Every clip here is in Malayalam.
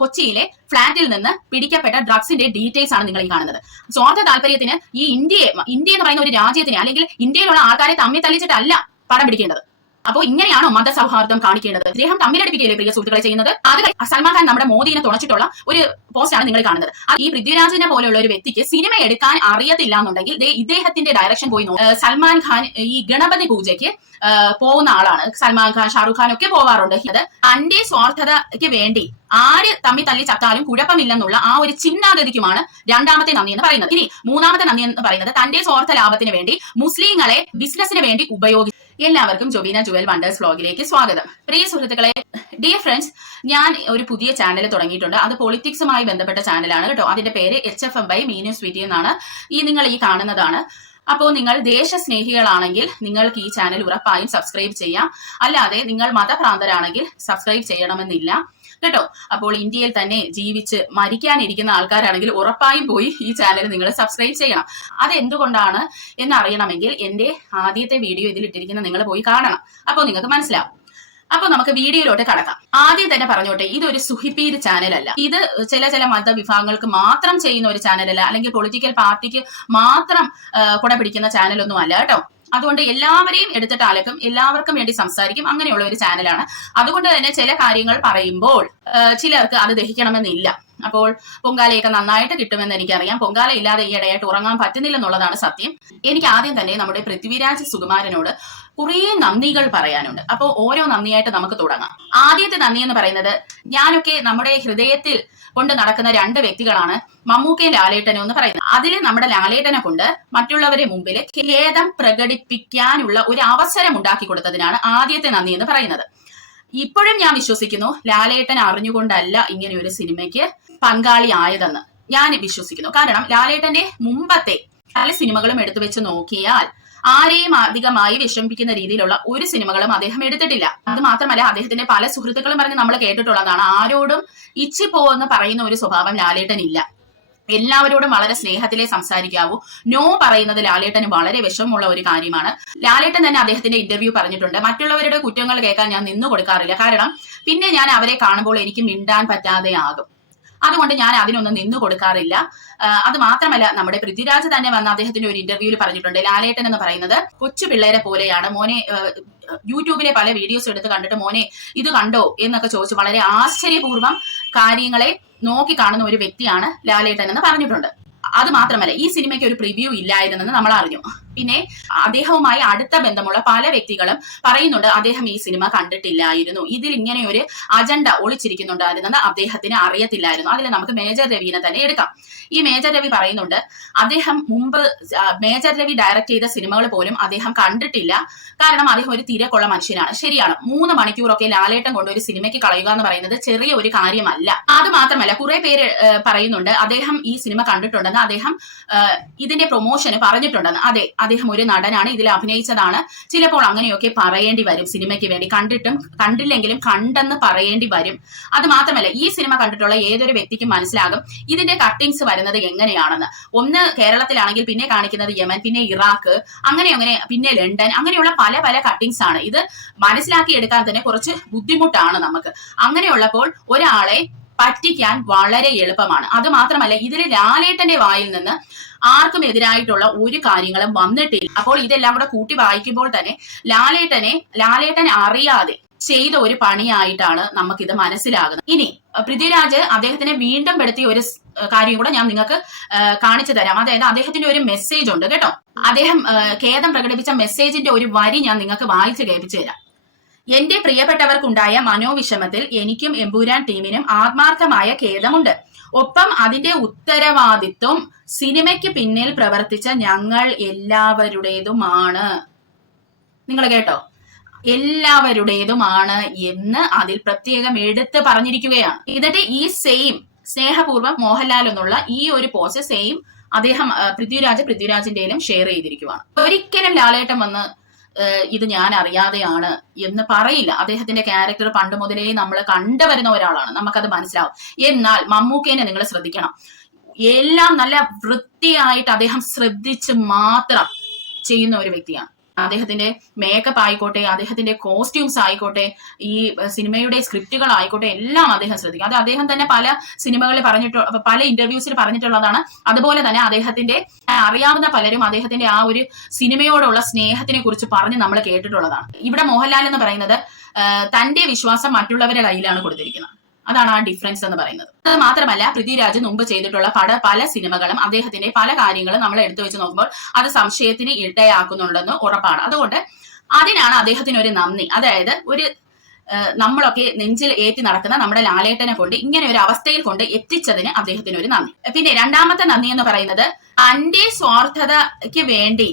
കൊച്ചിയിലെ ഫ്ളാറ്റിൽ നിന്ന് പിടിക്കപ്പെട്ട ഡ്രഗ്സിന്റെ ഡീറ്റെയിൽസ് ആണ് നിങ്ങൾ ഈ കാണുന്നത്. സ്വാർത്ഥ താല്പര്യത്തിന് ഈ ഇന്ത്യ എന്ന് പറയുന്ന ഒരു രാജ്യത്തിനെ അല്ലെങ്കിൽ ഇന്ത്യയിലുള്ള ആൾക്കാരെ തമ്മിൽ തല്ലിച്ചിട്ടല്ല പടം പിടിക്കേണ്ടത്. അപ്പോൾ ഇങ്ങനെയാണോ മതസൗഹാർദ്ദം കാണിക്കേണ്ടത്? അദ്ദേഹം തമ്മിലടിപ്പിക്കുകയല്ലേ പ്രിയ സുഹൃത്തുക്കളെ ചെയ്യുന്നത്? അത് സൽമാൻ ഖാൻ നമ്മുടെ മോദിനെ തുണച്ചിട്ടുള്ള ഒരു പോസ്റ്റാണ് നിങ്ങൾ കാണുന്നത്. ഈ പൃഥ്വിരാജിനെ പോലെയുള്ള ഒരു വ്യക്തിക്ക് സിനിമ എടുക്കാൻ അറിയത്തില്ല എന്നുണ്ടെങ്കിൽ ഇദ്ദേഹത്തിന്റെ ഡയറക്ഷൻ പോയി സൽമാൻ ഖാൻ ഈ ഗണപതി പൂജയ്ക്ക് പോകുന്ന ആളാണ്. സൽമാൻ ഖാൻ, ഷാറുഖ് ഖാൻ ഒക്കെ പോവാറുണ്ട്. അത് തന്റെ സ്വാർത്ഥതയ്ക്ക് വേണ്ടി ആര് തമ്മിൽ തല്ലി ചത്താലും കുഴപ്പമില്ലെന്നുള്ള ആ ഒരു ചിന്താഗതിക്കുമാണ് രണ്ടാമത്തെ നന്ദി എന്ന് പറയുന്നത്. ഇനി മൂന്നാമത്തെ നന്ദി എന്ന് പറയുന്നത് തന്റെ സ്വാർത്ഥ ലാഭത്തിന് വേണ്ടി മുസ്ലിങ്ങളെ ബിസിനസിന് വേണ്ടി ഉപയോഗിച്ചു. എല്ലാവർക്കും ജോബീന ജുവൽ വണ്ടേഴ്സ് വ്ലോഗിലേക്ക് സ്വാഗതം. പ്രിയ സുഹൃത്തുക്കളെ, ഡിയർ ഫ്രണ്ട്സ്, ഞാൻ ഒരു പുതിയ ചാനൽ തുടങ്ങിയിട്ടുണ്ട്. അത് പൊളിറ്റിക്സുമായി ബന്ധപ്പെട്ട ചാനലാണ് കേട്ടോ. അതിന്റെ പേര് HFM ബൈ മീനു സ്വീറ്റി എന്നാണ്. നിങ്ങൾ ഈ കാണുന്നതാണ്. അപ്പോൾ നിങ്ങൾ ദേശസ്നേഹികളാണെങ്കിൽ നിങ്ങൾക്ക് ഈ ചാനൽ ഉറപ്പായും സബ്സ്ക്രൈബ് ചെയ്യാം. അല്ലാതെ നിങ്ങൾ മതഭ്രാന്തരാണെങ്കിൽ സബ്സ്ക്രൈബ് ചെയ്യണമെന്നില്ല കേട്ടോ. അപ്പോൾ ഇന്ത്യയിൽ തന്നെ ജീവിച്ച് മരിക്കാനിരിക്കുന്ന ആൾക്കാരാണെങ്കിൽ ഉറപ്പായും പോയി ഈ ചാനൽ നിങ്ങൾ സബ്സ്ക്രൈബ് ചെയ്യണം. അത് എന്തുകൊണ്ടാണ് എന്നറിയണമെങ്കിൽ എന്റെ ആദ്യത്തെ വീഡിയോ ഇതിൽ ഇട്ടിരിക്കുന്ന നിങ്ങൾ പോയി കാണണം. അപ്പോൾ നിങ്ങൾക്ക് മനസ്സിലാവും. അപ്പൊ നമുക്ക് വീഡിയോയിലോട്ട് കടക്കാം. ആദ്യം തന്നെ പറഞ്ഞോട്ടെ, ഇതൊരു സുഹിപ്പീര് ചാനലല്ല. ഇത് ചില മതവിഭാഗങ്ങൾക്ക് മാത്രം ചെയ്യുന്ന ഒരു ചാനലല്ല, അല്ലെങ്കിൽ പൊളിറ്റിക്കൽ പാർട്ടിക്ക് മാത്രം കുട പിടിക്കുന്ന ചാനലൊന്നും അല്ല കേട്ടോ. അതുകൊണ്ട് എല്ലാവരെയും എടുത്തിട്ട് അലക്കും, എല്ലാവർക്കും വേണ്ടി സംസാരിക്കും, അങ്ങനെയുള്ള ഒരു ചാനലാണ്. അതുകൊണ്ട് തന്നെ ചില കാര്യങ്ങൾ പറയുമ്പോൾ ചിലർക്ക് അത് ദഹിക്കണമെന്നില്ല. അപ്പോൾ പൊങ്കാലയൊക്കെ നന്നായിട്ട് കിട്ടുമെന്ന് എനിക്കറിയാം. പൊങ്കാല ഇല്ലാതെ ഈ ഇടയായിട്ട് ഉറങ്ങാൻ പറ്റുന്നില്ലെന്നുള്ളതാണ് സത്യം. എനിക്ക് ആദ്യം തന്നെ നമ്മുടെ പൃഥ്വിരാജ് സുകുമാരനോട് കുറേ നന്ദികൾ പറയാനുണ്ട്. അപ്പോൾ ഓരോ നന്ദിയായിട്ട് നമുക്ക് തുടങ്ങാം. ആദ്യത്തെ നന്ദി എന്ന് പറയുന്നത്, ഞാനൊക്കെ നമ്മുടെ ഹൃദയത്തിൽ കൊണ്ട് നടക്കുന്ന രണ്ട് വ്യക്തികളാണ് മമ്മൂക്കയും ലാലേട്ടനും എന്ന് പറയുന്നത്. അതിൽ നമ്മുടെ ലാലേട്ടനെ കൊണ്ട് മറ്റുള്ളവരെ മുമ്പിൽ ഖേദം പ്രകടിപ്പിക്കാനുള്ള ഒരു അവസരം ഉണ്ടാക്കി കൊടുത്തതിനാണ് ആദ്യത്തെ നന്ദി എന്ന് പറയുന്നത്. ഇപ്പോഴും ഞാൻ വിശ്വസിക്കുന്നു ലാലേട്ടൻ അറിഞ്ഞുകൊണ്ടല്ല ഇങ്ങനെ ഒരു സിനിമയ്ക്ക് പങ്കാളിയായതെന്ന് ഞാൻ വിശ്വസിക്കുന്നു. കാരണം ലാലേട്ടന്റെ മുമ്പത്തെ പല സിനിമകളും എടുത്തു വെച്ച് നോക്കിയാൽ ആരെയും അധികമായി വിഷമിപ്പിക്കുന്ന രീതിയിലുള്ള ഒരു സിനിമകളും അദ്ദേഹം എടുത്തിട്ടില്ല. അത് മാത്രമല്ല, അദ്ദേഹത്തിന്റെ പല സുഹൃത്തുക്കളും പറഞ്ഞ് നമ്മൾ കേട്ടിട്ടുള്ളതാണ്, ആരോടും ഇച്ചിപ്പോവെന്ന് പറയുന്ന ഒരു സ്വഭാവം ലാലേട്ടനില്ല. എല്ലാവരോടും വളരെ സ്നേഹത്തിലേ സംസാരിക്കാവൂ. നോ പറയുന്നത് ലാലേട്ടന് വളരെ വിഷമമുള്ള ഒരു കാര്യമാണ്. ലാലേട്ടൻ തന്നെ അദ്ദേഹത്തിന്റെ ഇന്റർവ്യൂ പറഞ്ഞിട്ടുണ്ട്, മറ്റുള്ളവരുടെ കുറ്റങ്ങൾ കേൾക്കാൻ ഞാൻ നിന്നു കൊടുക്കാറില്ല. കാരണം പിന്നെ ഞാൻ അവരെ കാണുമ്പോൾ എനിക്ക് മിണ്ടാൻ പറ്റാതെ ആകും. അതുകൊണ്ട് ഞാൻ അതിനൊന്നും നിന്നു കൊടുക്കാറില്ല. അത് മാത്രമല്ല, നമ്മുടെ പൃഥ്വിരാജ് തന്നെ വന്ന അദ്ദേഹത്തിന്റെ ഒരു ഇന്റർവ്യൂവിൽ പറഞ്ഞിട്ടുണ്ട്, ലാലേട്ടൻ എന്ന് പറയുന്നത് കൊച്ചു പിള്ളേരെ പോലെയാണ്. മോനെ, യൂട്യൂബിലെ പല വീഡിയോസ് എടുത്ത് കണ്ടിട്ട് മോനെ ഇത് കണ്ടോ എന്നൊക്കെ ചോദിച്ചു വളരെ ആശ്ചര്യപൂർവ്വം കാര്യങ്ങളെ നോക്കി കാണുന്ന ഒരു വ്യക്തിയാണ് ലാലേട്ടൻ എന്ന് പറഞ്ഞിട്ടുണ്ട്. അത് മാത്രമല്ല, ഈ സിനിമയ്ക്ക് ഒരു പ്രിവ്യൂ ഇല്ലായിരുന്നെന്ന് നമ്മൾ അറിഞ്ഞു. പിന്നെ അദ്ദേഹവുമായി അടുത്ത ബന്ധമുള്ള പല വ്യക്തികളും പറയുന്നുണ്ട് അദ്ദേഹം ഈ സിനിമ കണ്ടിട്ടില്ലായിരുന്നു, ഇതിൽ ഇങ്ങനെ ഒരു അജണ്ട ഒളിച്ചിരിക്കുന്നുണ്ടായിരുന്നെന്ന് അദ്ദേഹത്തിന് അറിയത്തില്ലായിരുന്നു. അതിൽ നമുക്ക് മേജർ രവിനെ തന്നെ എടുക്കാം. ഈ മേജർ രവി പറയുന്നുണ്ട്, അദ്ദേഹം മുമ്പ് മേജർ രവി ഡയറക്ട് ചെയ്ത സിനിമകൾ പോലും അദ്ദേഹം കണ്ടിട്ടില്ല. കാരണം അദ്ദേഹം ഒരു തിരക്കുള്ള മനുഷ്യനാണ്. ശരിയാണ്, 3 മണിക്കൂറൊക്കെ ലാലേട്ടൻ കൊണ്ട് ഒരു സിനിമയ്ക്ക് കളയുക എന്ന് പറയുന്നത് ചെറിയ ഒരു കാര്യമല്ല. അത് മാത്രമല്ല, കുറെ പേര് പറയുന്നുണ്ട് അദ്ദേഹം ഈ സിനിമ കണ്ടിട്ടുണ്ടെന്ന്, അദ്ദേഹം ഇതിന്റെ പ്രൊമോഷന് പറഞ്ഞിട്ടുണ്ടെന്ന്. അതെ, അദ്ദേഹം ഒരു നടനാണ്, ഇതിൽ അഭിനയിച്ചതാണ്. ചിലപ്പോൾ അങ്ങനെയൊക്കെ പറയേണ്ടി വരും. സിനിമയ്ക്ക് വേണ്ടി കണ്ടിട്ടും കണ്ടില്ലെങ്കിലും കണ്ടെന്ന് പറയേണ്ടി വരും. അത് മാത്രമല്ല, ഈ സിനിമ കണ്ടിട്ടുള്ള ഏതൊരു വ്യക്തിക്കും മനസ്സിലാകും ഇതിന്റെ കട്ടിങ്സ് വരുന്നത് എങ്ങനെയാണെന്ന്. ഒന്ന് കേരളത്തിലാണെങ്കിൽ പിന്നെ കാണിക്കുന്നത് യമൻ, പിന്നെ ഇറാഖ്, അങ്ങനെ പിന്നെ ലണ്ടൻ, അങ്ങനെയുള്ള പല കട്ടിങ്സ് ആണ്. ഇത് മനസ്സിലാക്കി എടുക്കാൻ തന്നെ കുറച്ച് ബുദ്ധിമുട്ടാണ് നമുക്ക്. അങ്ങനെയുള്ളപ്പോൾ ഒരാളെ പറ്റിക്കാൻ വളരെ എളുപ്പമാണ്. അത് മാത്രമല്ല, ഇതിൽ ലാലേട്ടന്റെ വായിൽ നിന്ന് ആർക്കും എതിരായിട്ടുള്ള ഒരു കാര്യങ്ങളും വന്നിട്ടില്ല. അപ്പോൾ ഇതെല്ലാം കൂടെ കൂട്ടി വായിക്കുമ്പോൾ തന്നെ ലാലേട്ടൻ അറിയാതെ ചെയ്ത ഒരു പണിയായിട്ടാണ് നമുക്കിത് മനസ്സിലാകുന്നത്. ഇനി പൃഥ്വിരാജ് അദ്ദേഹത്തിനെ വീണ്ടും പെടുത്തിയ ഒരു കാര്യം കൂടെ ഞാൻ നിങ്ങൾക്ക് കാണിച്ചു തരാം. അതായത് അദ്ദേഹത്തിന്റെ ഒരു മെസ്സേജ് ഉണ്ട് കേട്ടോ. അദ്ദേഹം ഖേദം പ്രകടിപ്പിച്ച മെസ്സേജിന്റെ ഒരു വരി ഞാൻ നിങ്ങൾക്ക് വായിച്ച് കേൾപ്പിച്ചു തരാം. എന്റെ പ്രിയപ്പെട്ടവർക്കുണ്ടായ മനോവിഷമത്തിൽ എനിക്കും എമ്പുരാൻ ടീമിനും ആത്മാർത്ഥമായ ഖേദമുണ്ട്. ഒപ്പം അതിന്റെ ഉത്തരവാദിത്വം സിനിമയ്ക്ക് പിന്നിൽ പ്രവർത്തിച്ച ഞങ്ങൾ എല്ലാവരുടേതുമാണ്. നിങ്ങൾ കേട്ടോ, എല്ലാവരുടേതുമാണ് എന്ന് അതിൽ പ്രത്യേകം എടുത്ത് പറഞ്ഞിരിക്കുകയാണ്. എന്നിട്ട് ഈ സെയിം സ്നേഹപൂർവ്വം മോഹൻലാൽ എന്നുള്ള ഈ ഒരു പോസ്റ്റ് സെയിം അദ്ദേഹം പൃഥ്വിരാജിന്റെയിലും ഷെയർ ചെയ്തിരിക്കുകയാണ്. ഒരിക്കലും ലാലേട്ടൻ വന്ന് ഇത് ഞാൻ അറിയാതെയാണ് എന്ന് പറയില്ല. അദ്ദേഹത്തിന്റെ ക്യാരക്ടർ പണ്ട് മുതലേ നമ്മൾ കണ്ടുവരുന്ന ഒരാളാണ്, നമുക്കത് മനസ്സിലാവും. എന്നാൽ മമ്മൂക്കേനെ നിങ്ങൾ ശ്രദ്ധിക്കണം, എല്ലാം നല്ല വൃത്തിയായിട്ട് അദ്ദേഹം ശ്രദ്ധിച്ച് മാത്രം ചെയ്യുന്ന ഒരു വ്യക്തിയാണ്. അദ്ദേഹത്തിന്റെ മേക്കപ്പ് ആയിക്കോട്ടെ, അദ്ദേഹത്തിന്റെ കോസ്റ്റ്യൂംസ് ആയിക്കോട്ടെ, ഈ സിനിമയുടെ സ്ക്രിപ്റ്റുകൾ ആയിക്കോട്ടെ, എല്ലാം അദ്ദേഹം ശ്രദ്ധിക്കും. അത് അദ്ദേഹം തന്നെ പല സിനിമകളിൽ പല ഇന്റർവ്യൂസിൽ പറഞ്ഞിട്ടുള്ളതാണ്. അതുപോലെ തന്നെ അദ്ദേഹത്തിന്റെ അറിയാവുന്ന പലരും അദ്ദേഹത്തിന്റെ ആ ഒരു സിനിമയോടുള്ള സ്നേഹത്തിനെ കുറിച്ച് പറഞ്ഞ് നമ്മൾ കേട്ടിട്ടുള്ളതാണ്. ഇവിടെ മോഹൻലാൽ എന്ന് പറയുന്നത് തന്റെ വിശ്വാസം മറ്റുള്ളവരുടെ കയ്യിലാണ് കൊടുത്തിരിക്കുന്നത്. അതാണ് ആ ഡിഫറൻസ് എന്ന് പറയുന്നത്. അത് മാത്രമല്ല, പൃഥ്വിരാജ് മുമ്പ് ചെയ്തിട്ടുള്ള പല സിനിമകളും അദ്ദേഹത്തിന്റെ പല കാര്യങ്ങളും നമ്മൾ എടുത്തു വെച്ച് നോക്കുമ്പോൾ അത് സംശയത്തിന് ഇടയാക്കുന്നുണ്ടെന്ന് ഉറപ്പാണ്. അതുകൊണ്ട് അതിനാണ് അദ്ദേഹത്തിന് ഒരു നന്ദി. അതായത് ഒരു നമ്മളൊക്കെ നെഞ്ചിൽ ഏറ്റി നടക്കുന്ന നമ്മുടെ ലാലേട്ടനെ കൊണ്ട് ഇങ്ങനെ ഒരു അവസ്ഥയിൽ കൊണ്ട് എത്തിച്ചതിന് അദ്ദേഹത്തിന് ഒരു നന്ദി. പിന്നെ രണ്ടാമത്തെ നന്ദി എന്ന് പറയുന്നത് തന്റെ സ്വാർത്ഥതയ്ക്ക് വേണ്ടി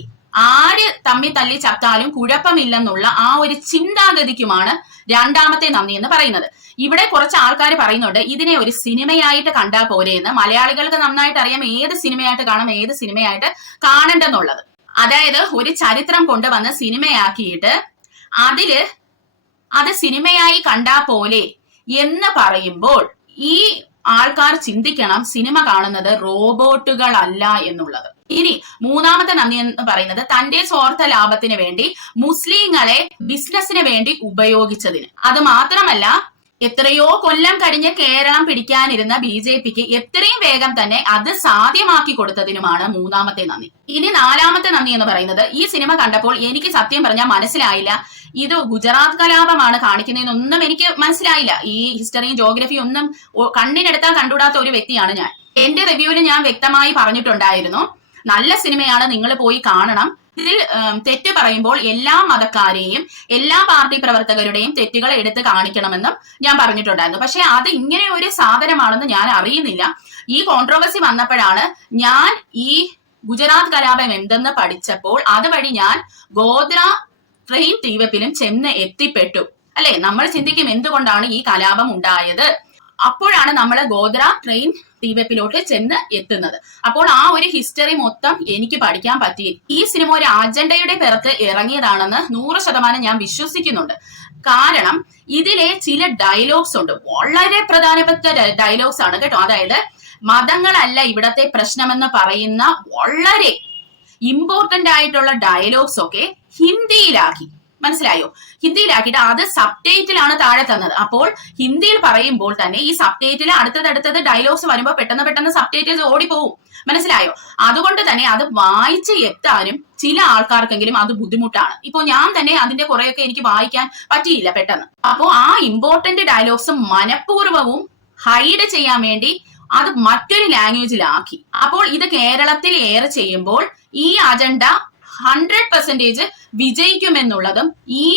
ആര് തമ്മിൽ തല്ലി ചത്താലും കുഴപ്പമില്ലെന്നുള്ള ആ ഒരു ചിന്താഗതിക്കുമാണ് രണ്ടാമത്തെ നന്ദി എന്ന് പറയുന്നത്. ഇവിടെ കുറച്ച് ആൾക്കാർ പറയുന്നുണ്ട് ഇതിനെ ഒരു സിനിമയായിട്ട് കണ്ടാൽ പോരെയെന്ന്. മലയാളികൾക്ക് നന്നായിട്ട് അറിയാം ഏത് സിനിമയായിട്ട് കാണാം, ഏത് സിനിമയായിട്ട് കാണണ്ടെന്നുള്ളത്. അതായത് ഒരു ചരിത്രം കൊണ്ടുവന്ന് സിനിമയാക്കിയിട്ട് അത് സിനിമയായി കണ്ടാ പോലെ എന്ന് പറയുമ്പോൾ ഈ ആൾക്കാർ ചിന്തിക്കണം സിനിമ കാണുന്നത് റോബോട്ടുകളല്ല എന്നുള്ളത്. ഇനി മൂന്നാമത്തെ നന്ദി എന്ന് പറയുന്നത് തന്റെ സ്വാർത്ഥ ലാഭത്തിന് വേണ്ടി മുസ്ലിങ്ങളെ ബിസിനസിന് വേണ്ടി ഉപയോഗിച്ചതിന്. അത് മാത്രമല്ല, എത്രയോ കൊല്ലം കഴിഞ്ഞ് കേരളം പിടിക്കാനിരുന്ന BJPക്ക് എത്രയും വേഗം തന്നെ അത് സാധ്യമാക്കി കൊടുത്തതിനുമാണ് മൂന്നാമത്തെ നന്ദി. ഇനി നാലാമത്തെ നന്ദി എന്ന് പറയുന്നത് ഈ സിനിമ കണ്ടപ്പോൾ എനിക്ക് സത്യം പറഞ്ഞാൽ മനസ്സിലായില്ല ഇത് ഗുജറാത്ത് കലാപമാണ് കാണിക്കുന്നതെന്നൊന്നും എനിക്ക് മനസ്സിലായില്ല. ഈ ഹിസ്റ്ററിയും ജോഗ്രഫിയും ഒന്നും കണ്ണിനെടുത്താൽ കണ്ടുകൂടാത്ത ഒരു വ്യക്തിയാണ് ഞാൻ. എന്റെ റിവ്യൂവിൽ ഞാൻ വ്യക്തമായി പറഞ്ഞിട്ടുണ്ടായിരുന്നു, നല്ല സിനിമയാണ്, നിങ്ങൾ പോയി കാണണം. ഇതിൽ തെറ്റ് പറയുമ്പോൾ എല്ലാ മതക്കാരെയും എല്ലാ പാർട്ടി പ്രവർത്തകരുടെയും തെറ്റുകൾ എടുത്ത് കാണിക്കണമെന്നും ഞാൻ പറഞ്ഞിട്ടുണ്ടായിരുന്നു. പക്ഷെ അത് ഇങ്ങനെ ഒരു സാധനമാണെന്ന് ഞാൻ അറിയുന്നില്ല. ഈ കോൺട്രോവേഴ്സി വന്നപ്പോഴാണ് ഞാൻ ഈ ഗുജറാത്ത് കലാപം എന്തെന്ന് പഠിച്ചപ്പോൾ അതുവഴി ഞാൻ ഗോദ്ര ട്രെയിൻ തീവെപ്പിലും ചെന്ന് എത്തിപ്പെട്ടു. അല്ലെ, നമ്മൾ ചിന്തിക്കും എന്തുകൊണ്ടാണ് ഈ കലാപം ഉണ്ടായത്. അപ്പോഴാണ് നമ്മൾ ഗോദ്ര ട്രെയിൻ തീവെപ്പിലോട്ട് ചെന്ന് എത്തുന്നത്. അപ്പോൾ ആ ഒരു ഹിസ്റ്ററി മൊത്തം എനിക്ക് പഠിക്കാൻ പറ്റി. ഈ സിനിമ ഒരു അജണ്ടയുടെ പിറത്ത് ഇറങ്ങിയതാണെന്ന് 100% ഞാൻ വിശ്വസിക്കുന്നുണ്ട്. കാരണം ഇതിലെ ചില ഡയലോഗ്സ് ഉണ്ട്, വളരെ പ്രധാനപ്പെട്ട ഡയലോഗ്സ് ആണ് കേട്ടോ. അതായത് മതങ്ങളല്ല ഇവിടത്തെ പ്രശ്നമെന്ന് പറയുന്ന വളരെ ഇമ്പോർട്ടന്റ് ആയിട്ടുള്ള ഡയലോഗ്സ് ഒക്കെ ഹിന്ദിയിലാക്കി. മനസ്സിലായോ? ഹിന്ദിയിലാക്കിയിട്ട് അത് സബ് ടൈറ്റിലാണ് താഴെ തന്നത്. അപ്പോൾ ഹിന്ദിയിൽ പറയുമ്പോൾ തന്നെ ഈ സബ് ടൈറ്റിൽ അടുത്തത് ഡയലോഗ്സ് വരുമ്പോൾ പെട്ടെന്ന് സബ് ടൈറ്റിൽസ് ഓടിപ്പോവും. മനസ്സിലായോ? അതുകൊണ്ട് തന്നെ അത് വായിച്ച് എത്താനും ചില ആൾക്കാർക്കെങ്കിലും അത് ബുദ്ധിമുട്ടാണ്. ഇപ്പൊ ഞാൻ തന്നെ അതിന്റെ കുറെയൊക്കെ എനിക്ക് വായിക്കാൻ പറ്റിയില്ല പെട്ടെന്ന്. അപ്പോൾ ആ ഇമ്പോർട്ടന്റ് ഡയലോഗ്സ് മനഃപൂർവ്വവും ഹൈഡ് ചെയ്യാൻ വേണ്ടി അത് മറ്റൊരു ലാംഗ്വേജിലാക്കി. അപ്പോൾ ഇത് കേരളത്തിൽ എയർ ചെയ്യുമ്പോൾ ഈ അജണ്ട 100% വിജയിക്കുമെന്നുള്ളതും ഈ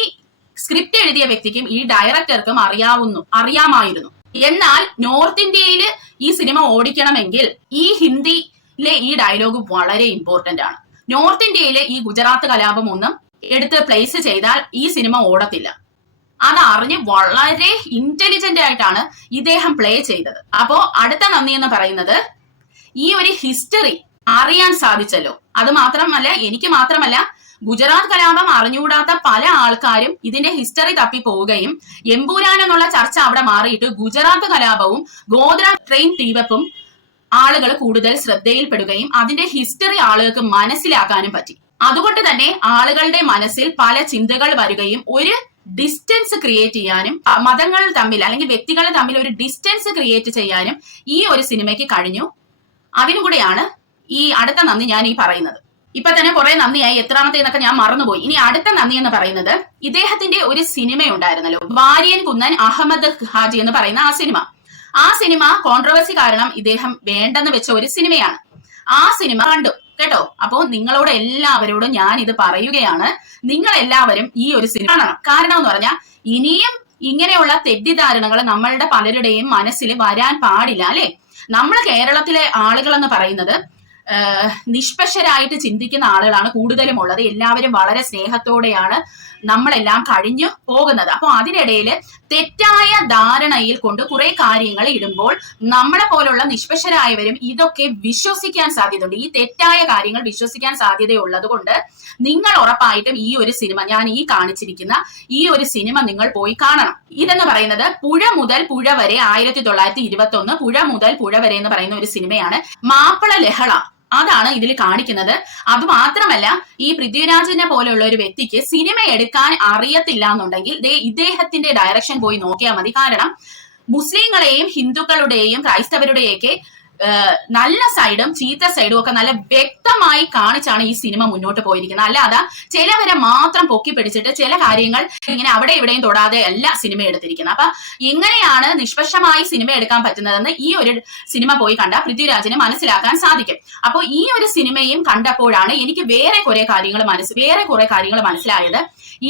സ്ക്രിപ്റ്റ് എഴുതിയ വ്യക്തിക്കും ഈ ഡയറക്ടർക്കും അറിയാമായിരുന്നു. എന്നാൽ നോർത്ത് ഇന്ത്യയിൽ ഈ സിനിമ ഓടിക്കണമെങ്കിൽ ഈ ഹിന്ദിയിലെ ഈ ഡയലോഗ് വളരെ ഇമ്പോർട്ടന്റ് ആണ്. നോർത്ത് ഇന്ത്യയിലെ ഈ ഗുജറാത്ത് കലാപം ഒന്നും എടുത്ത് പ്ലേസ് ചെയ്താൽ ഈ സിനിമ ഓടത്തില്ല. അതറിഞ്ഞ് വളരെ ഇന്റലിജന്റ് ആയിട്ടാണ് ഇദ്ദേഹം പ്ലേ ചെയ്തത്. അപ്പോ അടുത്ത നന്ദി എന്ന് പറയുന്നത് ഈ ഒരു ഹിസ്റ്ററി അറിയാൻ സാധിച്ചല്ലോ. അത് മാത്രമല്ല, എനിക്ക് മാത്രമല്ല, ഗുജറാത്ത് കലാപം അറിഞ്ഞുകൂടാത്ത പല ആൾക്കാരും ഇതിന്റെ ഹിസ്റ്ററി തപ്പി പോവുകയും എമ്പൂരാൻ എന്നുള്ള ചർച്ച അവിടെ മാറിയിട്ട് ഗുജറാത്ത് കലാപവും ഗോദ്ര ട്രെയിൻ തീവെപ്പും ആളുകൾ കൂടുതൽ ശ്രദ്ധയിൽപ്പെടുകയും അതിന്റെ ഹിസ്റ്ററി ആളുകൾക്ക് മനസ്സിലാക്കാനും പറ്റി. അതുകൊണ്ട് തന്നെ ആളുകളുടെ മനസ്സിൽ പല ചിന്തകൾ വരികയും ഒരു ഡിസ്റ്റൻസ് ക്രിയേറ്റ് ചെയ്യാനും മതങ്ങൾ തമ്മിൽ അല്ലെങ്കിൽ വ്യക്തികൾ തമ്മിൽ ഒരു ഡിസ്റ്റൻസ് ക്രിയേറ്റ് ചെയ്യാനും ഈ ഒരു സിനിമയ്ക്ക് കഴിഞ്ഞു. അതിനു കൂടെയാണ് ഈ അടുത്ത നന്ദി ഞാൻ ഈ പറയുന്നത്. ഇപ്പൊ തന്നെ കുറെ നന്ദിയായി, എത്രാമത്തെ എന്നൊക്കെ ഞാൻ മറന്നുപോയി. ഇനി അടുത്ത നന്ദി എന്ന് പറയുന്നത് ഇദ്ദേഹത്തിന്റെ ഒരു സിനിമ ഉണ്ടായിരുന്നല്ലോ, വാര്യൻ കുന്നൻ അഹമ്മദ് ഹാജി എന്ന് പറയുന്ന ആ സിനിമ കോൺട്രവേഴ്സി കാരണം ഇദ്ദേഹം വേണ്ടെന്ന് വെച്ച ഒരു സിനിമയാണ്. ആ സിനിമ കണ്ടു കേട്ടോ. അപ്പോ നിങ്ങളോട് എല്ലാവരോടും ഞാൻ ഇത് പറയുകയാണ്, നിങ്ങൾ എല്ലാവരും ഈ ഒരു സിനിമ കാണണം. കാരണം എന്ന് പറഞ്ഞാൽ ഇനിയും ഇങ്ങനെയുള്ള തെറ്റിദ്ധാരണകൾ നമ്മളുടെ പലരുടെയും മനസ്സിൽ വരാൻ പാടില്ല. അല്ലെ, നമ്മൾ കേരളത്തിലെ ആളുകൾ എന്ന് പറയുന്നത് നിഷ്പക്ഷരായിട്ട് ചിന്തിക്കുന്ന ആളുകളാണ് കൂടുതലും ഉള്ളത്. എല്ലാവരും വളരെ സ്നേഹത്തോടെയാണ് നമ്മളെല്ലാം കഴിഞ്ഞു പോകുന്നത്. അപ്പൊ അതിനിടയിൽ തെറ്റായ ധാരണയിൽ കൊണ്ട് കുറെ കാര്യങ്ങൾ ഇടുമ്പോൾ നമ്മളെ പോലുള്ള നിഷ്പക്ഷരായവരും ഇതൊക്കെ വിശ്വസിക്കാൻ സാധ്യതയുണ്ട്. ഈ തെറ്റായ കാര്യങ്ങൾ വിശ്വസിക്കാൻ സാധ്യതയുള്ളത് കൊണ്ട് നിങ്ങൾ ഉറപ്പായിട്ടും ഈ ഒരു സിനിമ, ഞാൻ ഈ കാണിച്ചിരിക്കുന്ന ഈ ഒരു സിനിമ നിങ്ങൾ പോയി കാണണം. ഇതെന്ന് പറയുന്നത് പുഴ മുതൽ പുഴ വരെ 1921 പുഴ മുതൽ പുഴ വരെ എന്ന് പറയുന്ന ഒരു സിനിമയാണ്. മാപ്പിള ലഹള അതാണ് ഇതിൽ കാണിക്കുന്നത്. അത് മാത്രമല്ല, ഈ പൃഥ്വിരാജിനെ പോലെയുള്ള ഒരു വ്യക്തിക്ക് സിനിമ എടുക്കാൻ അറിയത്തില്ല എന്നുണ്ടെങ്കിൽ ഇദ്ദേഹത്തിന്റെ ഡയറക്ഷൻ പോയി നോക്കിയാൽ മതി. കാരണം മുസ്ലിങ്ങളെയും ഹിന്ദുക്കളുടെയും ക്രൈസ്തവരുടെയൊക്കെ നല്ല സൈഡും ചീത്ത സൈഡും ഒക്കെ നല്ല വ്യക്തമായി കാണിച്ചാണ് ഈ സിനിമ മുന്നോട്ട് പോയിരിക്കുന്നത്. അല്ലാതെ ചിലവരെ മാത്രം പൊക്കി പിടിച്ചിട്ട് ചില കാര്യങ്ങൾ ഇങ്ങനെ അവിടെ ഇവിടെയും തൊടാതെ അല്ല സിനിമ എടുത്തിരിക്കുന്നത്. അപ്പൊ എങ്ങനെയാണ് നിഷ്പക്ഷമായി സിനിമ എടുക്കാൻ പറ്റുന്നതെന്ന് ഈ ഒരു സിനിമ പോയി കണ്ട പൃഥ്വിരാജിന് മനസ്സിലാക്കാൻ സാധിക്കും. അപ്പോൾ ഈ ഒരു സിനിമയും കണ്ടപ്പോഴാണ് എനിക്ക് വേറെ കുറെ കാര്യങ്ങൾ മനസ്സിലായത്.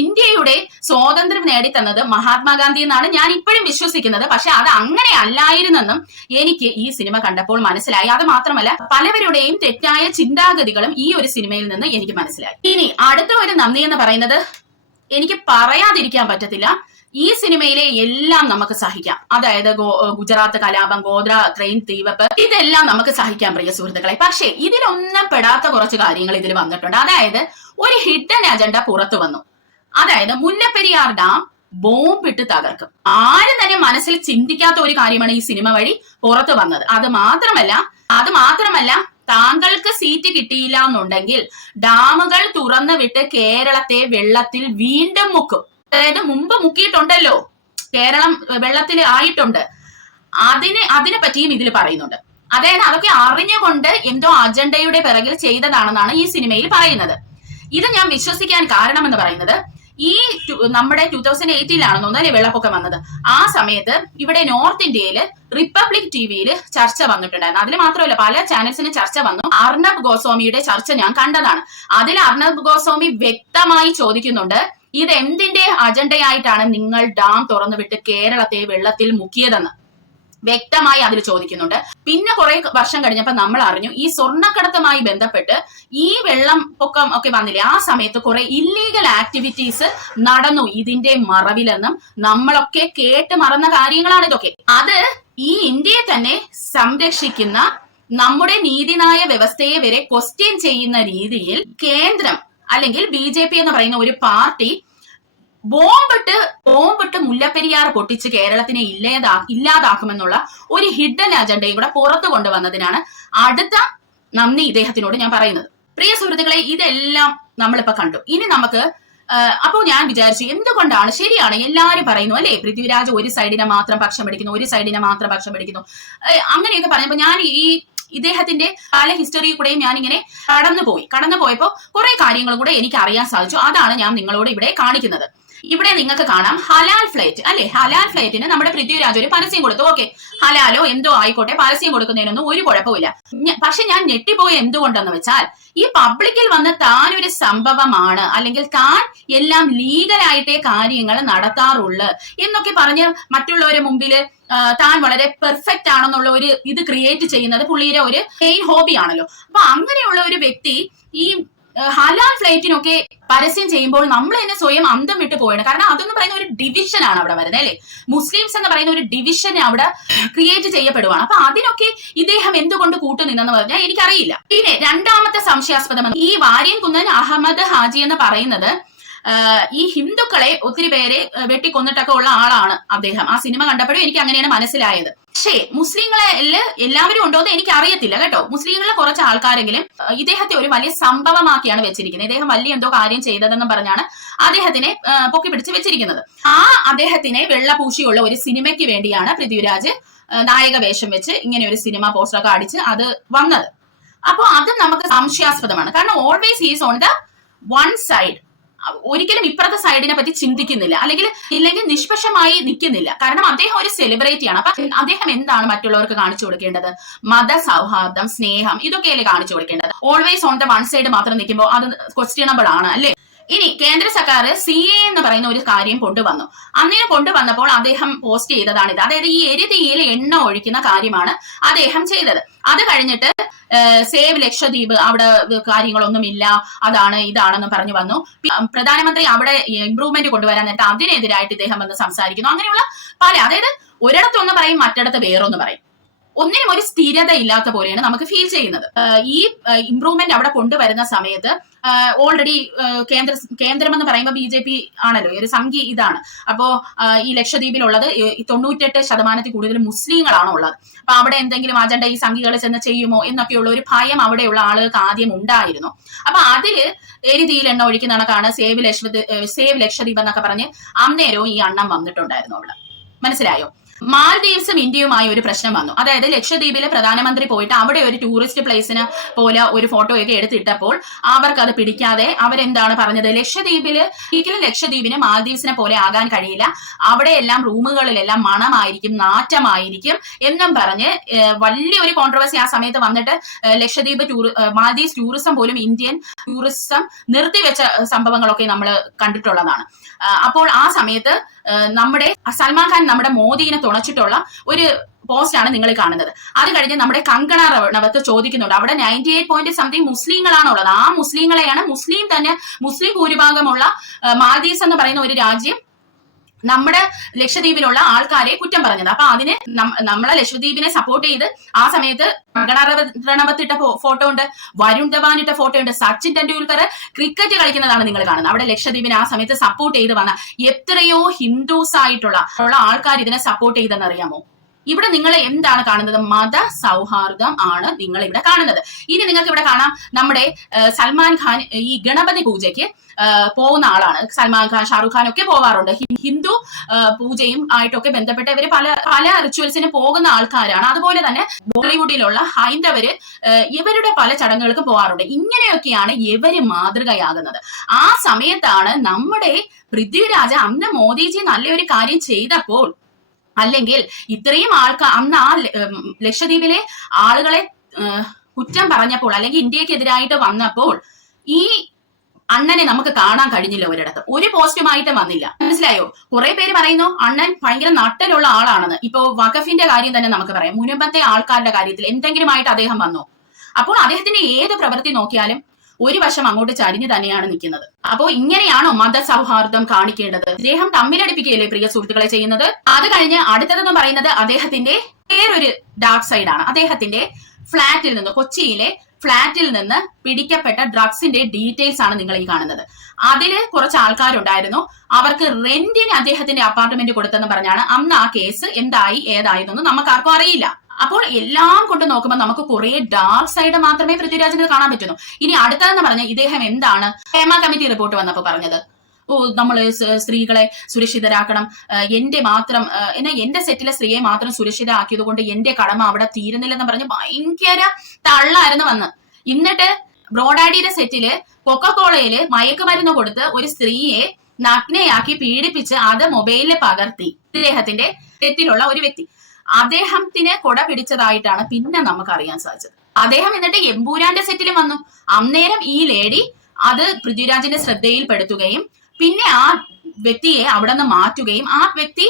ഇന്ത്യയുടെ സ്വാതന്ത്ര്യം നേടിത്തന്നത് മഹാത്മാഗാന്ധി എന്നാണ് ഞാൻ ഇപ്പോഴും വിശ്വസിക്കുന്നത്. പക്ഷെ അത് അങ്ങനെ അല്ലായിരുന്നെന്നും എനിക്ക് ഈ സിനിമ കണ്ടപ്പോൾ മനസ്സിലായി. അത് മാത്രമല്ല, പലവരുടെയും തെറ്റായ ചിന്താഗതികളും ഈ ഒരു സിനിമയിൽ നിന്ന് എനിക്ക് മനസ്സിലായി. ഇനി അടുത്ത ഒരു നന്ദി എന്ന് പറയുന്നത് എനിക്ക് പറയാതിരിക്കാൻ പറ്റത്തില്ല. ഈ സിനിമയിലെ എല്ലാം നമുക്ക് സഹിക്കാം. അതായത് ഗുജറാത്ത് കലാപം, ഗോദ്ര ട്രെയിൻ തീവെപ്പ്, ഇതെല്ലാം നമുക്ക് സഹിക്കാം പ്രിയ സുഹൃത്തുക്കളെ. പക്ഷേ ഇതിലൊന്നും പെടാത്ത കുറച്ച് കാര്യങ്ങൾ ഇതിൽ വന്നിട്ടുണ്ട്. അതായത് ഒരു ഹിഡൻ അജണ്ട പുറത്തു വന്നു. അതായത് മുല്ലപ്പെരിയാർ ഡാം ബോംബിട്ട് തകർക്കും. ആരും തന്നെ മനസ്സിൽ ചിന്തിക്കാത്ത ഒരു കാര്യമാണ് ഈ സിനിമ വഴി പുറത്തു വന്നത്. അത് മാത്രമല്ല താങ്കൾക്ക് സീറ്റ് കിട്ടിയില്ല എന്നുണ്ടെങ്കിൽ ഡാമുകൾ തുറന്നു വിട്ട് കേരളത്തെ വെള്ളത്തിൽ വീണ്ടും മുക്കും. അതായത് മുമ്പ് മുക്കിയിട്ടുണ്ടല്ലോ, കേരളം വെള്ളത്തിൽ ആയിട്ടുണ്ട്. അതിനെ പറ്റിയും ഇതിൽ പറയുന്നുണ്ട്. അതായത് അതൊക്കെ അറിഞ്ഞുകൊണ്ട് എന്തോ അജണ്ടയുടെ പിറകിൽ ചെയ്തതാണെന്നാണ് ഈ സിനിമയിൽ പറയുന്നത്. ഇത് ഞാൻ വിശ്വസിക്കാൻ കാരണം എന്ന് പറയുന്നത്, ഈ നമ്മുടെ 2018 തോന്നുന്നു വെള്ളപ്പൊക്കം വന്നത്. ആ സമയത്ത് ഇവിടെ നോർത്ത് ഇന്ത്യയില് റിപ്പബ്ലിക് ടിവിയിൽ ചർച്ച വന്നിട്ടുണ്ടായിരുന്നു. അതിൽ മാത്രമല്ല, പല ചാനൽസിന് ചർച്ച വന്നു. അർണബ് ഗോസ്വാമിയുടെ ചർച്ച ഞാൻ കണ്ടതാണ്. അതിൽ അർണബ് ഗോസ്വാമി വ്യക്തമായി ചോദിക്കുന്നുണ്ട്, ഇത് എന്തിന്റെ അജണ്ടയായിട്ടാണ് നിങ്ങൾ ഡാം തുറന്നുവിട്ട് കേരളത്തെ വെള്ളത്തിൽ മുക്കിയതെന്ന് വ്യക്തമായി അതിൽ ചോദിക്കുന്നുണ്ട്. പിന്നെ കുറെ വർഷം കഴിഞ്ഞപ്പോൾ നമ്മൾ അറിഞ്ഞു, ഈ സ്വർണ്ണക്കടത്തുമായി ബന്ധപ്പെട്ട് ഈ വെള്ളം പൊക്കം ഒക്കെ വന്നില്ലേ, ആ സമയത്ത് കുറെ ഇല്ലീഗൽ ആക്ടിവിറ്റീസ് നടന്നു ഇതിന്റെ മറവിലെന്നും നമ്മളൊക്കെ കേട്ട് മറന്ന കാര്യങ്ങളാണ് ഇതൊക്കെ. അത് ഈ ഇന്ത്യയെ തന്നെ സംരക്ഷിക്കുന്ന നമ്മുടെ നീതിന്യായ വ്യവസ്ഥയെ വരെ ക്വസ്റ്റ്യൻ ചെയ്യുന്ന രീതിയിൽ കേന്ദ്രം അല്ലെങ്കിൽ BJP എന്ന് പറയുന്ന ഒരു പാർട്ടി ബോംബിട്ട് മുല്ലപ്പെരിയാർ പൊട്ടിച്ച് കേരളത്തിനെ ഇല്ലാതാക്കുമെന്നുള്ള ഒരു ഹിഡൻ അജണ്ടയും കൂടെ പുറത്തു കൊണ്ടുവന്നതിനാണ് അടുത്ത നന്ദി ഇദ്ദേഹത്തിനോട് ഞാൻ പറയുന്നത്. പ്രിയ സുഹൃത്തുക്കളെ, ഇതെല്ലാം നമ്മളിപ്പോ കണ്ടു. ഇനി നമുക്ക് അപ്പോൾ ഞാൻ വിചാരിച്ചു, എന്തുകൊണ്ടാണ്, ശരിയാണ് എല്ലാവരും പറയുന്നു അല്ലെ, പൃഥ്വിരാജ് ഒരു സൈഡിനെ മാത്രം പക്ഷം പിടിക്കുന്നു, അങ്ങനെയൊക്കെ പറയുമ്പോൾ ഞാൻ ഇദ്ദേഹത്തിന്റെ പല ഹിസ്റ്ററി കൂടെയും ഞാനിങ്ങനെ കടന്നുപോയപ്പോ കുറെ കാര്യങ്ങളും കൂടെ എനിക്ക് അറിയാൻ സാധിച്ചു. അതാണ് ഞാൻ നിങ്ങളോട് ഇവിടെ കാണിക്കുന്നത്. ഇവിടെ നിങ്ങൾക്ക് കാണാം ഹലാൽ ഫ്ലൈറ്റ് അല്ലെ. ഹലാൽ ഫ്ലൈറ്റിന് നമ്മുടെ പൃഥ്വിരാജ് ഒരു പരസ്യം കൊടുത്തു. ഓക്കെ, ഹലാലോ എന്തോ ആയിക്കോട്ടെ, പരസ്യം കൊടുക്കുന്നതിനൊന്നും ഒരു കുഴപ്പമില്ല. പക്ഷെ ഞാൻ ഞെട്ടിപ്പോയി എന്തുകൊണ്ടെന്ന് വെച്ചാൽ, ഈ പബ്ലിക്കിൽ വന്ന് താൻ ഒരു സംഭവമാണ്, അല്ലെങ്കിൽ താൻ എല്ലാം ലീഗലായിട്ടേ കാര്യങ്ങൾ നടത്താറുള്ളു എന്നൊക്കെ പറഞ്ഞ് മറ്റുള്ളവരുടെ മുമ്പില് താൻ വളരെ പെർഫെക്റ്റ് ആണെന്നുള്ള ഒരു ഇത് ക്രിയേറ്റ് ചെയ്യുന്നത് പുള്ളിയുടെ ഒരു മെയിൻ ഹോബിയാണല്ലോ. അപ്പൊ അങ്ങനെയുള്ള ഒരു വ്യക്തി ഈ ഹലാൽ ഫ്ലൈറ്റിനൊക്കെ പരസ്യം ചെയ്യുമ്പോൾ നമ്മൾ തന്നെ സ്വയം അന്തം വിട്ടു പോയാണ്. കാരണം അതെന്ന് പറയുന്ന ഒരു ഡിവിഷൻ ആണ് അവിടെ വരുന്നത് അല്ലെ. മുസ്ലിംസ് എന്ന് പറയുന്ന ഒരു ഡിവിഷൻ അവിടെ ക്രിയേറ്റ് ചെയ്യപ്പെടുവാണ്. അപ്പൊ അതിനൊക്കെ ഇദ്ദേഹം എന്തുകൊണ്ട് കൂട്ടുനിന്നെന്ന് പറഞ്ഞാൽ എനിക്കറിയില്ല. പിന്നെ രണ്ടാമത്തെ സംശയാസ്പദം, ഈ വാര്യൻകുന്നൻ അഹമ്മദ് ഹാജി എന്ന് പറയുന്നത് ഈ ഹിന്ദുക്കളെ ഒത്തിരി പേരെ വെട്ടിക്കൊന്നിട്ടൊക്കെ ഉള്ള ആളാണ് അദ്ദേഹം. ആ സിനിമ കണ്ടപ്പോഴും എനിക്ക് അങ്ങനെയാണ് മനസ്സിലായത്. പക്ഷേ മുസ്ലിങ്ങളെ എല്ലാവരും ഉണ്ടോ എന്ന് എനിക്ക് അറിയത്തില്ല കേട്ടോ. മുസ്ലിങ്ങളിലെ കുറച്ച് ആൾക്കാരെങ്കിലും ഇദ്ദേഹത്തെ ഒരു വലിയ സംഭവമാക്കിയാണ് വെച്ചിരിക്കുന്നത്. ഇദ്ദേഹം വലിയ എന്തോ കാര്യം ചെയ്തതെന്ന് പറഞ്ഞാണ് അദ്ദേഹത്തിനെ പൊക്കി പിടിച്ച് വെച്ചിരിക്കുന്നത്. ആ അദ്ദേഹത്തിനെ വെള്ളപൂശിയുള്ള ഒരു സിനിമയ്ക്ക് വേണ്ടിയാണ് പൃഥ്വിരാജ് നായക വേഷം വെച്ച് ഇങ്ങനെ ഒരു സിനിമ പോസ്റ്ററൊക്കെ അടിച്ച് അത് വന്നത്. അപ്പൊ അത് നമുക്ക് സംശയാസ്പദമാണ്. കാരണം always he's on the one side. ഒരിക്കലും ഇപ്പുറത്തെ സൈഡിനെ പറ്റി ചിന്തിക്കുന്നില്ല, ഇല്ലെങ്കിൽ നിഷ്പക്ഷമായി നിൽക്കുന്നില്ല. കാരണം അദ്ദേഹം ഒരു സെലിബ്രിറ്റിയാണ്. അപ്പൊ അദ്ദേഹം എന്താണ് മറ്റുള്ളവർക്ക് കാണിച്ചു കൊടുക്കേണ്ടത്? മത സൗഹാർദ്ദം, സ്നേഹം, ഇതൊക്കെയല്ലേ കാണിച്ചു കൊടുക്കേണ്ടത്. Always on the one side മാത്രം നിൽക്കുമ്പോൾ അത് ക്വസ്റ്റ്യനബിൾ ആണ് അല്ലേ. ഇനി കേന്ദ്ര സർക്കാർ CA എന്ന് പറയുന്ന ഒരു കാര്യം കൊണ്ടുവന്നു. അങ്ങനെ കൊണ്ടുവന്നപ്പോൾ അദ്ദേഹം പോസ്റ്റ് ചെയ്തതാണിത്. അതായത് ഈ എരുതിയിൽ എണ്ണ ഒഴിക്കുന്ന കാര്യമാണ് അദ്ദേഹം ചെയ്തത്. അത് കഴിഞ്ഞിട്ട് സേവ് ലക്ഷദ്വീപ്, അവിടെ കാര്യങ്ങളൊന്നുമില്ല, അതാണ് ഇതാണെന്ന് പറഞ്ഞു വന്നു. പ്രധാനമന്ത്രി അവിടെ ഇംപ്രൂവ്മെന്റ് കൊണ്ടുവരാൻ നേരത്തെ അതിനെതിരായിട്ട് ഇദ്ദേഹം വന്ന് സംസാരിക്കുന്നു. അങ്ങനെയുള്ള അതായത് ഒരിടത്തൊന്ന് പറയും, മറ്റിടത്ത് വേറൊന്ന് പറയും. ഒന്നിനും ഒരു സ്ഥിരത ഇല്ലാത്ത പോലെയാണ് നമുക്ക് ഫീൽ ചെയ്യുന്നത്. ഈ ഇംപ്രൂവ്മെന്റ് അവിടെ കൊണ്ടുവരുന്ന സമയത്ത് ഓൾറെഡി കേന്ദ്രം എന്ന് പറയുമ്പോൾ BJP ആണല്ലോ, ഒരു സംഖ്യ ഇതാണ്. അപ്പോ ഈ ലക്ഷദ്വീപിലുള്ളത് 98% കൂടുതൽ മുസ്ലിങ്ങളാണ് ഉള്ളത്. അപ്പൊ അവിടെ എന്തെങ്കിലും അജണ്ട ഈ സംഖ്യകൾ ചെന്ന് ചെയ്യുമോ എന്നൊക്കെയുള്ള ഒരു ഭയം അവിടെയുള്ള ആളുകൾക്ക് ആദ്യം ഉണ്ടായിരുന്നു. അപ്പൊ അതില് എരുതിയിൽ എണ്ണ ഒഴിക്കുന്ന കണക്കാണ് സേവ് ലക്ഷദ്വീപ് എന്നൊക്കെ പറഞ്ഞ് അന്നേരവും ഈ അണ്ണം വന്നിട്ടുണ്ടായിരുന്നു അവിടെ. മനസ്സിലായോ? മാൽദീവ്സും ഇന്ത്യയുമായി ഒരു പ്രശ്നം വന്നു. അതായത് ലക്ഷദ്വീപിലെ പ്രധാനമന്ത്രി പോയിട്ട് അവിടെ ഒരു ടൂറിസ്റ്റ് പ്ലേസിന് പോലെ ഒരു ഫോട്ടോയൊക്കെ എടുത്തിട്ടപ്പോൾ അവർക്ക് അത് പിടിക്കാതെ അവരെന്താണ് പറഞ്ഞത്, ലക്ഷദ്വീപിന് മാൽദീവ്സിനെ പോലെ ആകാൻ കഴിയില്ല, അവിടെ എല്ലാം റൂമുകളിലെല്ലാം മണമായിരിക്കും, നാറ്റമായിരിക്കും എന്നും പറഞ്ഞ് വലിയൊരു കോൺട്രവേഴ്സി ആ സമയത്ത് വന്നിട്ട് മാൽദീവ്സ് ടൂറിസം പോലും ഇന്ത്യൻ ടൂറിസം നിർത്തിവെച്ച സംഭവങ്ങളൊക്കെ നമ്മൾ കണ്ടിട്ടുള്ളതാണ്. അപ്പോൾ ആ സമയത്ത് നമ്മുടെ സൽമാൻ ഖാൻ നമ്മുടെ മോദിനെ തുണച്ചിട്ടുള്ള ഒരു പോസ്റ്റാണ് നിങ്ങൾ കാണുന്നത്. അത് കഴിഞ്ഞ് നമ്മുടെ കങ്കണ റണവത്ത് ചോദിക്കുന്നുണ്ട്, അവിടെ 98% മുസ്ലിങ്ങളാണുള്ളത്. ആ മുസ്ലിങ്ങളെയാണ് മുസ്ലിം ഭൂരിഭാഗമുള്ള മാൽദീവ്സ് എന്ന് പറയുന്ന ഒരു രാജ്യം നമ്മുടെ ലക്ഷദ്വീപിലുള്ള ആൾക്കാരെ കുറ്റം പറഞ്ഞത്. അപ്പൊ അതിന് നമ്മളെ ലക്ഷദ്വീപിനെ സപ്പോർട്ട് ചെയ്ത് ആ സമയത്ത് റണവത്ത് ഇട്ട ഫോട്ടോ ഉണ്ട്, വരുൺ ധവാൻ ഇട്ട ഫോട്ടോ ഉണ്ട്, സച്ചിൻ ടെണ്ടുൽക്കർ ക്രിക്കറ്റ് കളിക്കുന്നതാണ് നിങ്ങൾ കാണുന്നത്. അവിടെ ലക്ഷദ്വീപിനെ ആ സമയത്ത് സപ്പോർട്ട് ചെയ്ത് വന്ന എത്രയോ ഹിന്ദുസ് ആയിട്ടുള്ള ആൾക്കാർ ഇതിനെ സപ്പോർട്ട് ചെയ്തെന്ന് അറിയാമോ? ഇവിടെ നിങ്ങൾ എന്താണ് കാണുന്നത്? മത സൗഹാർദ്ദം ആണ് നിങ്ങൾ ഇവിടെ കാണുന്നത്. ഇനി നിങ്ങൾക്ക് ഇവിടെ കാണാം, നമ്മുടെ സൽമാൻ ഖാൻ ഈ ഗണപതി പൂജയ്ക്ക് പോകുന്ന ആളാണ്. സൽമാൻ ഖാൻ, ഷാറുഖ് ഖാൻ ഒക്കെ പോകാറുണ്ട്. ഹിന്ദു പൂജയും ആയിട്ടൊക്കെ ബന്ധപ്പെട്ട് ഇവര് പല റിച്വൽസിന് പോകുന്ന ആൾക്കാരാണ്. അതുപോലെ തന്നെ ബോളിവുഡിലുള്ള ഹൈന്ദവര് ഇവരുടെ പല ചടങ്ങുകൾക്കും പോകാറുണ്ട്. ഇങ്ങനെയൊക്കെയാണ് ഇവര് മാതൃകയാകുന്നത്. ആ സമയത്താണ് നമ്മുടെ പൃഥ്വിരാജ് അന്ന് മോദിജി നല്ലൊരു കാര്യം ചെയ്തപ്പോൾ, അല്ലെങ്കിൽ ഇത്രയും ആൾക്കാർ അന്ന് ആ ലക്ഷദ്വീപിലെ ആളുകളെ കുറ്റം പറഞ്ഞപ്പോൾ, അല്ലെങ്കിൽ ഇന്ത്യക്കെതിരായിട്ട് വന്നപ്പോൾ ഈ അണ്ണനെ നമുക്ക് കാണാൻ കഴിഞ്ഞില്ല. ഒരിടത്ത് ഒരു പോസ്റ്റുമായിട്ട് വന്നില്ല. മനസ്സിലായോ? കുറെ പേര് പറയുന്നു അണ്ണൻ ഭയങ്കര നട്ടലുള്ള ആളാണെന്ന്. ഇപ്പോ വഖഫിന്റെ കാര്യം തന്നെ നമുക്ക് പറയാം. മുൻപത്തെ ആൾക്കാരുടെ കാര്യത്തിൽ എന്തെങ്കിലുമായിട്ട് അദ്ദേഹം വന്നു. അപ്പോൾ അദ്ദേഹത്തിന്റെ ഏത് പ്രവൃത്തി നോക്കിയാലും ഒരു വശം അങ്ങോട്ട് ചരിഞ്ഞു തന്നെയാണ് നിൽക്കുന്നത്. അപ്പോ ഇങ്ങനെയാണോ മതസൗഹാർദ്ദം കാണിക്കേണ്ടത്? അദ്ദേഹം തമ്മിലടിപ്പിക്കുകയല്ലേ പ്രിയ സുഹൃത്തുക്കളെ ചെയ്യുന്നത്? അത് കഴിഞ്ഞ് അടുത്തതെന്ന് പറയുന്നത് അദ്ദേഹത്തിന്റെ വേറൊരു ഡാർക്ക് സൈഡാണ്. അദ്ദേഹത്തിന്റെ ഫ്ളാറ്റിൽ നിന്ന്, കൊച്ചിയിലെ ഫ്ളാറ്റിൽ നിന്ന് പിടിക്കപ്പെട്ട ഡ്രഗ്സിന്റെ ഡീറ്റെയിൽസ് ആണ് നിങ്ങൾ ഈ കാണുന്നത്. അതില് കുറച്ച് ആൾക്കാരുണ്ടായിരുന്നു, അവർക്ക് റെന്റിന് അദ്ദേഹത്തിന്റെ അപ്പാർട്ട്മെന്റ് കൊടുത്തെന്ന് പറഞ്ഞാണ് അന്ന് ആ കേസ് എന്തായി ഏതായതൊന്നും നമുക്ക് ആർക്കും അറിയില്ല. അപ്പോൾ എല്ലാം കൊണ്ട് നോക്കുമ്പോൾ നമുക്ക് കുറെ ഡാർക്ക് സൈഡ് മാത്രമേ പൃഥ്വിരാജിന് കാണാൻ പറ്റുന്നു. ഇനി അടുത്തതെന്ന് പറഞ്ഞാൽ ഇദ്ദേഹം എന്താണ് ഹേമ കമ്മിറ്റി റിപ്പോർട്ട് വന്നപ്പോൾ പറഞ്ഞത്, നമ്മള് സ്ത്രീകളെ സുരക്ഷിതരാക്കണം, എന്റെ സെറ്റിലെ സ്ത്രീയെ മാത്രം സുരക്ഷിതരാക്കിയത് കൊണ്ട് എന്റെ കടമ അവിടെ തീരുന്നില്ലെന്ന് പറഞ്ഞ് ഭയങ്കര തള്ളായിരുന്നു വന്ന്. എന്നിട്ട് ബ്രോഡാഡിയുടെ സെറ്റില് കൊക്കക്കോളയില് മയക്കുമരുന്ന് കൊടുത്ത് ഒരു സ്ത്രീയെ നഗ്നയാക്കി പീഡിപ്പിച്ച് അത് മൊബൈലിൽ പകർത്തി ഇദ്ദേഹത്തിന്റെ സെറ്റിലുള്ള ഒരു വ്യക്തി. അദ്ദേഹത്തിന് കൊട പിടിച്ചതായിട്ടാണ് പിന്നെ നമുക്ക് അറിയാൻ സാധിച്ചത്. അദ്ദേഹം എന്നിട്ട് എമ്പൂരാന്റെ സെറ്റിലും വന്നു. അന്നേരം ഈ ലേഡി അത് പൃഥ്വിരാജിന്റെ ശ്രദ്ധയിൽപ്പെടുത്തുകയും പിന്നെ ആ വ്യക്തിയെ അവിടെ നിന്ന് മാറ്റുകയും ആ വ്യക്തി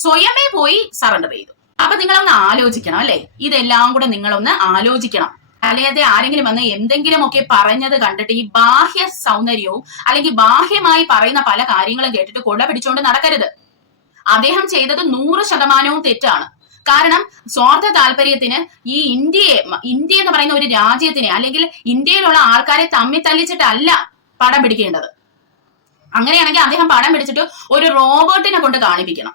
സ്വയമേ പോയി സറണ്ടർ ചെയ്തു. അപ്പൊ നിങ്ങളൊന്ന് ആലോചിക്കണം അല്ലെ, ഇതെല്ലാം കൂടെ നിങ്ങളൊന്ന് ആലോചിക്കണം. അല്ലാതെ ആരെങ്കിലും വന്ന് എന്തെങ്കിലുമൊക്കെ പറഞ്ഞത് കണ്ടിട്ട് ഈ ബാഹ്യ സൗന്ദര്യവും അല്ലെങ്കിൽ ബാഹ്യമായി പറയുന്ന പല കാര്യങ്ങളും കേട്ടിട്ട് കൊട പിടിച്ചുകൊണ്ട് നടക്കരുത്. അദ്ദേഹം ചെയ്തത് 100% തെറ്റാണ്. കാരണം സ്വാർത്ഥ താല്പര്യത്തിന് ഈ ഇന്ത്യ എന്ന് പറയുന്ന ഒരു രാജ്യത്തിനെ അല്ലെങ്കിൽ ഇന്ത്യയിലുള്ള ആൾക്കാരെ തമ്മിൽ തല്ലിച്ചിട്ടല്ല പടം പിടിക്കേണ്ടത്. അങ്ങനെയാണെങ്കിൽ അദ്ദേഹം പടം പിടിച്ചിട്ട് ഒരു റോബോട്ടിനെ കൊണ്ട് കാണിപ്പിക്കണം.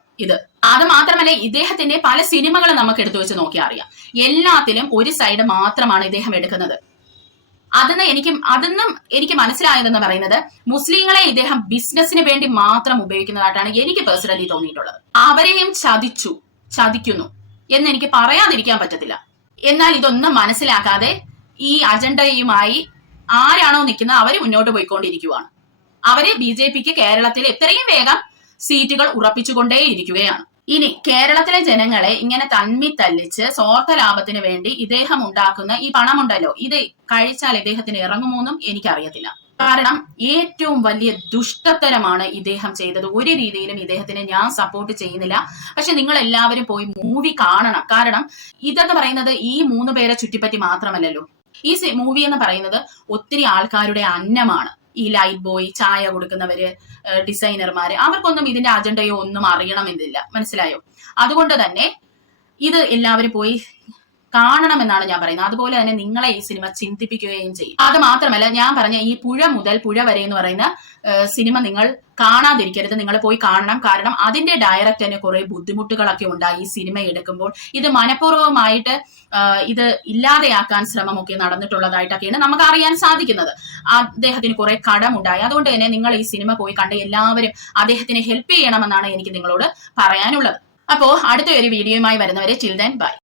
അത് മാത്രമല്ല, ഇദ്ദേഹത്തിന്റെ പല സിനിമകളും നമുക്ക് എടുത്തു വെച്ച് നോക്കിയാൽ അറിയാം, എല്ലാത്തിലും ഒരു സൈഡ് മാത്രമാണ് ഇദ്ദേഹം എടുക്കുന്നത്. അതൊന്നും എനിക്ക് മനസ്സിലായതെന്ന് പറയുന്നത് മുസ്ലിങ്ങളെ ഇദ്ദേഹം ബിസിനസിന് വേണ്ടി മാത്രം ഉപയോഗിക്കുന്നതായിട്ടാണ് എനിക്ക് പേഴ്സണലി തോന്നിയിട്ടുള്ളത്. അവരെയും ചതിക്കുന്നു എന്ന് എനിക്ക് പറയാതിരിക്കാൻ പറ്റത്തില്ല. എന്നാൽ ഇതൊന്നും മനസ്സിലാക്കാതെ ഈ അജണ്ടയുമായി ആരാണോ നിൽക്കുന്നത് അവര് മുന്നോട്ട് പോയിക്കൊണ്ടിരിക്കുകയാണ്. അവര് BJPക്ക് കേരളത്തിൽ എത്രയും വേഗം സീറ്റുകൾ ഉറപ്പിച്ചുകൊണ്ടേയിരിക്കുകയാണ്. ഇനി കേരളത്തിലെ ജനങ്ങളെ ഇങ്ങനെ തല്ലിച്ച് സ്വാർത്ഥ ലാഭത്തിന് വേണ്ടി ഇദ്ദേഹം ഉണ്ടാക്കുന്ന ഈ പണമുണ്ടല്ലോ, ഇത് കഴിച്ചാൽ ഇദ്ദേഹത്തിന് ഇറങ്ങുമോന്നും എനിക്കറിയത്തില്ല. കാരണം ഏറ്റവും വലിയ ദുഷ്ടത്തരമാണ് ഇദ്ദേഹം ചെയ്തത്. ഒരു രീതിയിലും ഇദ്ദേഹത്തിനെ ഞാൻ സപ്പോർട്ട് ചെയ്യുന്നില്ല. പക്ഷെ നിങ്ങൾ എല്ലാവരും പോയി മൂവി കാണണം. കാരണം ഇതെന്ന് പറയുന്നത് ഈ 3 പേരെ ചുറ്റിപ്പറ്റി മാത്രമല്ലല്ലോ. ഈ മൂവി എന്ന് പറയുന്നത് ഒത്തിരി ആൾക്കാരുടെ അന്നമാണ്. ഈ ലൈറ്റ് ബോയ്, ചായ കൊടുക്കുന്നവര്, ഡിസൈനർമാര്, അവർക്കൊന്നും ഇതിന്റെ അജണ്ടയോ ഒന്നും അറിയണമെന്നില്ല. മനസ്സിലായോ? അതുകൊണ്ട് തന്നെ ഇത് എല്ലാവരും പോയി കാണണമെന്നാണ് ഞാൻ പറയുന്നത്. അതുപോലെ തന്നെ നിങ്ങളെ ഈ സിനിമ ചിന്തിപ്പിക്കുകയും ചെയ്യും. അത് മാത്രമല്ല, ഞാൻ പറഞ്ഞ ഈ പുഴ മുതൽ പുഴ വരെ എന്ന് പറയുന്ന സിനിമ നിങ്ങൾ കാണാതിരിക്കരുത്, നിങ്ങൾ പോയി കാണണം. കാരണം അതിന്റെ ഡയറക്ടറിന് കുറെ ബുദ്ധിമുട്ടുകളൊക്കെ ഉണ്ടായി ഈ സിനിമ എടുക്കുമ്പോൾ. ഇത് മനഃപൂർവ്വമായിട്ട് ഇത് ഇല്ലാതെയാക്കാൻ ശ്രമമൊക്കെ നടന്നിട്ടുള്ളതായിട്ടൊക്കെയാണ് നമുക്ക് അറിയാൻ സാധിക്കുന്നത്. അദ്ദേഹത്തിന് കുറെ കടമുണ്ടായി. അതുകൊണ്ട് തന്നെ നിങ്ങൾ ഈ സിനിമ പോയി കണ്ട് എല്ലാവരും അദ്ദേഹത്തിന് ഹെൽപ്പ് ചെയ്യണമെന്നാണ് എനിക്ക് നിങ്ങളോട് പറയാനുള്ളത്. അപ്പോ അടുത്ത ഒരു വീഡിയോയുമായി വരുന്നവരെ ടിൽ ദെൻ ബൈ.